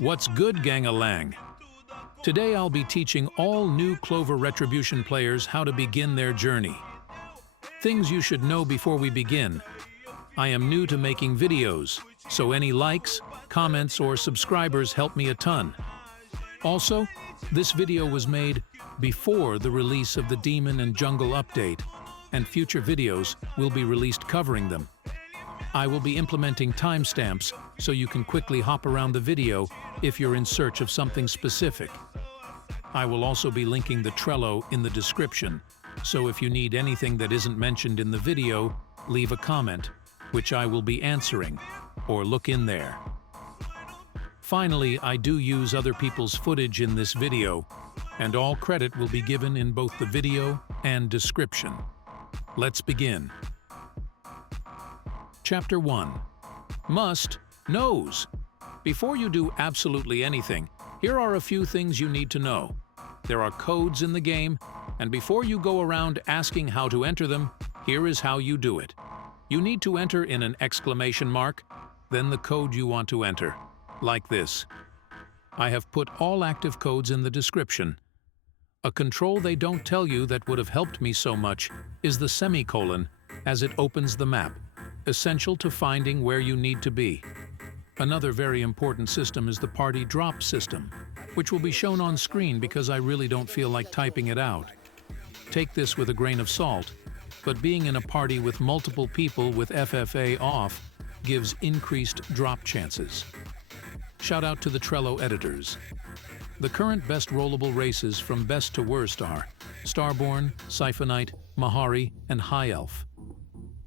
What's good, gang-a-lang? Today I'll be teaching all new Clover Retribution players how to begin their journey. Things you should know before we begin. I am new to making videos, so any likes, comments, or subscribers help me a ton. Also, this video was made before the release of the Demon and Jungle update, and future videos will be released covering them. I will be implementing timestamps so you can quickly hop around the video if you're in search of something specific. I will also be linking the Trello in the description, so if you need anything that isn't mentioned in the video, leave a comment, which I will be answering, or look in there. Finally, I do use other people's footage in this video, and all credit will be given in both the video and description. Let's begin. Chapter 1. Knows. Before you do absolutely anything, here are a few things you need to know. There are codes in the game, and before you go around asking how to enter them, here is how you do it. You need to enter in an exclamation mark, then the code you want to enter, like this. I have put all active codes in the description. A control they don't tell you that would have helped me so much is the semicolon, as it opens the map, essential to finding where you need to be. Another very important system is the party drop system, which will be shown on screen because I really don't feel like typing it out. Take this with a grain of salt, but being in a party with multiple people with FFA off gives increased drop chances. Shout out to the Trello editors. The current best rollable races from best to worst are Starborn, Siphonite, Mahari, and High Elf.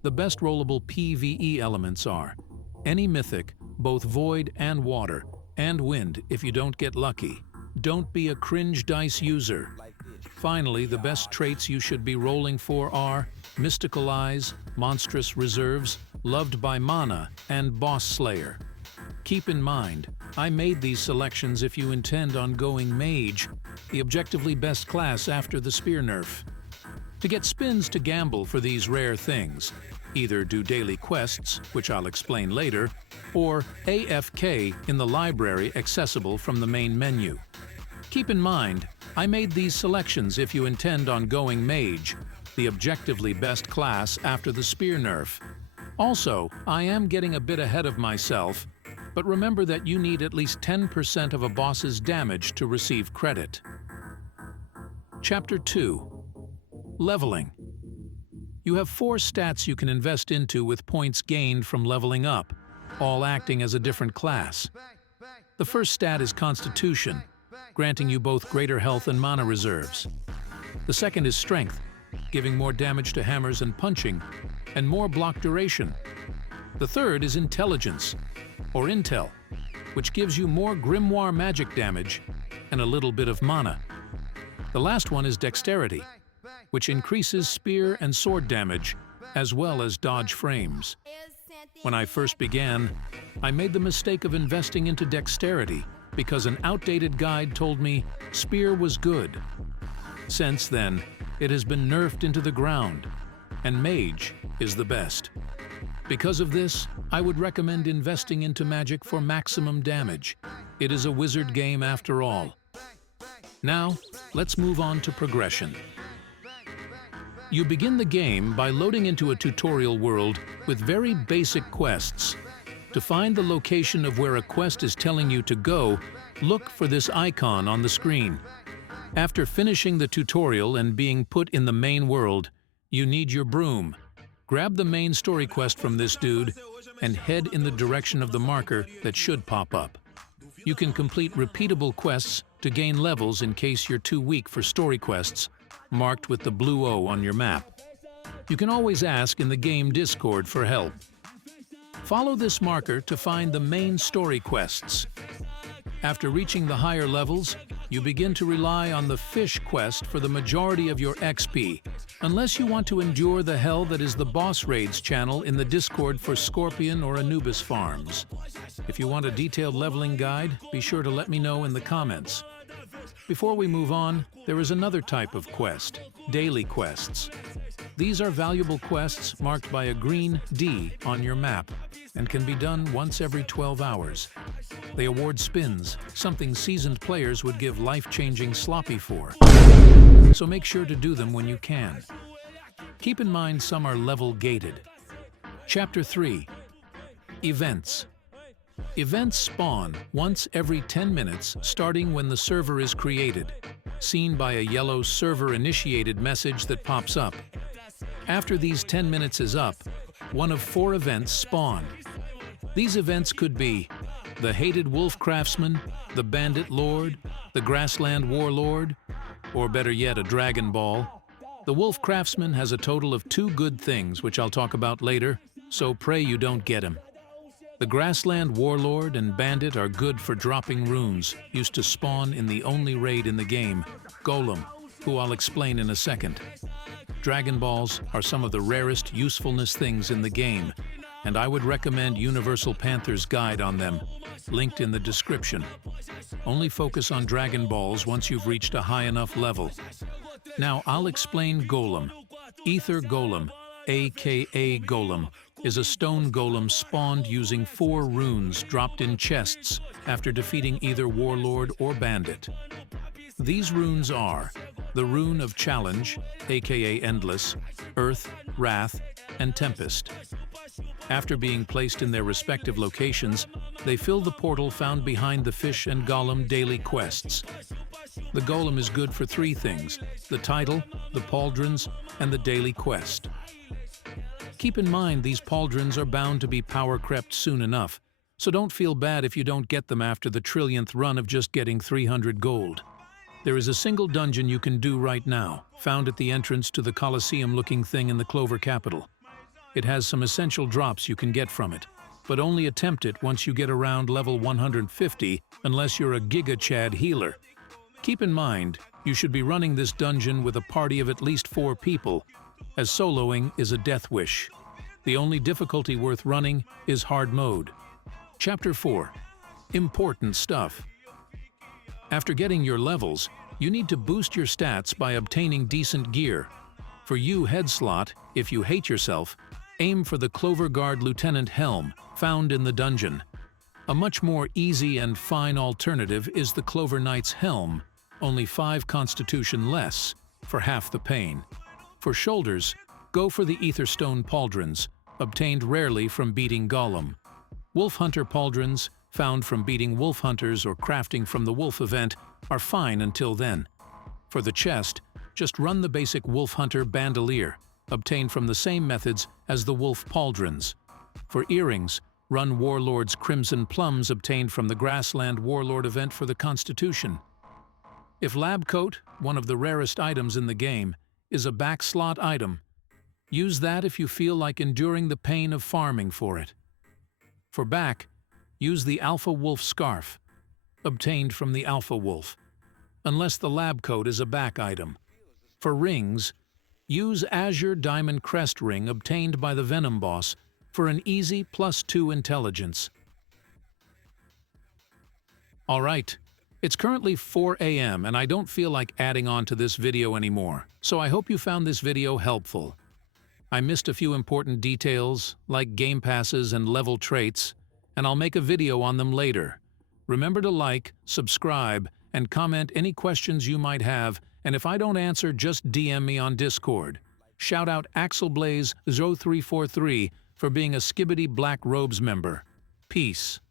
The best rollable PvE elements are any mythic, both void and water, and wind if you don't get lucky. Don't be a cringe dice user. Finally, the best traits you should be rolling for are Mystical Eyes, Monstrous Reserves, Loved by Mana, and Boss Slayer. Keep in mind, I made these selections if you intend on going Mage, the objectively best class after the spear nerf. To get spins to gamble for these rare things, either do daily quests, which I'll explain later, or AFK in the library accessible from the main menu. Keep in mind, I made these selections if you intend on going Mage, the objectively best class after the spear nerf. Also, I am getting a bit ahead of myself, but remember that you need at least 10% of a boss's damage to receive credit. Chapter 2. Leveling. You have 4 stats you can invest into with points gained from leveling up, all acting as a different class. The first stat is Constitution, granting you both greater health and mana reserves. The second is Strength, giving more damage to hammers and punching, and more block duration. The third is Intelligence, or Intel, which gives you more grimoire magic damage and a little bit of mana. The last one is Dexterity, which increases spear and sword damage, as well as dodge frames. When I first began, I made the mistake of investing into Dexterity because an outdated guide told me spear was good. Since then, it has been nerfed into the ground, and Mage is the best. Because of this, I would recommend investing into magic for maximum damage. It is a wizard game after all. Now, let's move on to progression. You begin the game by loading into a tutorial world with very basic quests. To find the location of where a quest is telling you to go, look for this icon on the screen. After finishing the tutorial and being put in the main world, you need your broom. Grab the main story quest from this dude and head in the direction of the marker that should pop up. You can complete repeatable quests to gain levels in case you're too weak for story quests, marked with the blue O on your map. You can always ask in the game Discord for help. Follow this marker to find the main story quests. After reaching the higher levels, you begin to rely on the fish quest for the majority of your XP, unless you want to endure the hell that is the boss raids channel in the Discord for Scorpion or Anubis farms. If you want a detailed leveling guide, be sure to let me know in the comments. Before we move on, there is another type of quest, daily quests. These are valuable quests marked by a green D on your map. and can be done once every 12 hours. They award spins, something seasoned players would give life-changing sloppy for. So make sure to do them when you can. Keep in mind some are level-gated. Chapter 3. Events. Events spawn once every 10 minutes starting when the server is created, seen by a yellow server-initiated message that pops up. After these 10 minutes is up, one of 4 events spawn. These events could be the Hated Wolf Craftsman, the Bandit Lord, the Grassland Warlord, or better yet, a Dragon Ball. The Wolf Craftsman has a total of 2 good things, which I'll talk about later, so pray you don't get him. The Grassland Warlord and Bandit are good for dropping runes, used to spawn in the only raid in the game, Golem, who I'll explain in a second. Dragon Balls are some of the rarest usefulness things in the game, and I would recommend Universal Panther's guide on them, linked in the description. Only focus on Dragon Balls once you've reached a high enough level. Now I'll explain Golem. Ether Golem, aka Golem, is a stone golem spawned using 4 runes dropped in chests after defeating either Warlord or Bandit. These runes are the Rune of Challenge, aka Endless, Earth, Wrath, and Tempest. After being placed in their respective locations, they fill the portal found behind the Fish and Golem daily quests. The Golem is good for 3 things: the title, the pauldrons, and the daily quest. Keep in mind these pauldrons are bound to be power-crept soon enough, so don't feel bad if you don't get them after the 1,000,000th run of just getting 300 gold. There is a single dungeon you can do right now, found at the entrance to the Colosseum-looking thing in the Clover capital. It has some essential drops you can get from it, but only attempt it once you get around level 150 unless you're a Giga Chad healer. Keep in mind, you should be running this dungeon with a party of at least 4 people, as soloing is a death wish. The only difficulty worth running is hard mode. Chapter 4. Important stuff. After getting your levels, you need to boost your stats by obtaining decent gear. For you, head slot, if you hate yourself, aim for the Clover Guard Lieutenant Helm, found in the dungeon. A much more easy and fine alternative is the Clover Knight's Helm, only 5 constitution less, for half the pain. For shoulders, go for the Etherstone Pauldrons, obtained rarely from beating Golem. Wolf Hunter Pauldrons, found from beating wolf hunters or crafting from the wolf event, are fine until then. For the chest, just run the basic Wolf Hunter Bandolier, obtained from the same methods as the Wolf Pauldrons. For earrings, run Warlord's Crimson Plums obtained from the Grassland Warlord event for the Constitution. If Lab Coat, one of the rarest items in the game, is a back slot item, use that if you feel like enduring the pain of farming for it. For back, use the Alpha Wolf Scarf, obtained from the Alpha Wolf, unless the Lab Coat is a back item. For rings, use Azure Diamond Crest Ring obtained by the Venom Boss for an easy +2 intelligence. Alright, it's currently 4 AM and I don't feel like adding on to this video anymore, so I hope you found this video helpful. I missed a few important details, like game passes and level traits, and I'll make a video on them later. Remember to like, subscribe, and comment any questions you might have, and if I don't answer, just DM me on Discord. Shout out AxelBlaze0343 for being a Skibbity Black Robes member. Peace.